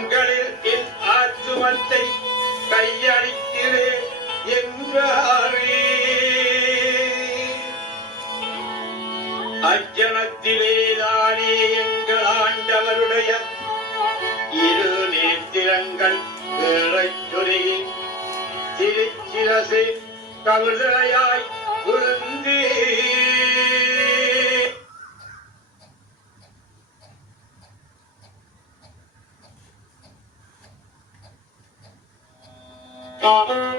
கண்களில் என் ஆத்துமத்தை கையளிக்கிறேன் என்றாரே. அஜனத்திலேதானே எங்கள் ஆண்டவருடைய இரு நேத்திரங்கள் ஏறச் சொருகி திருச்சிரசை கவிழ்தலையாய் விழுந்தே. Thank you.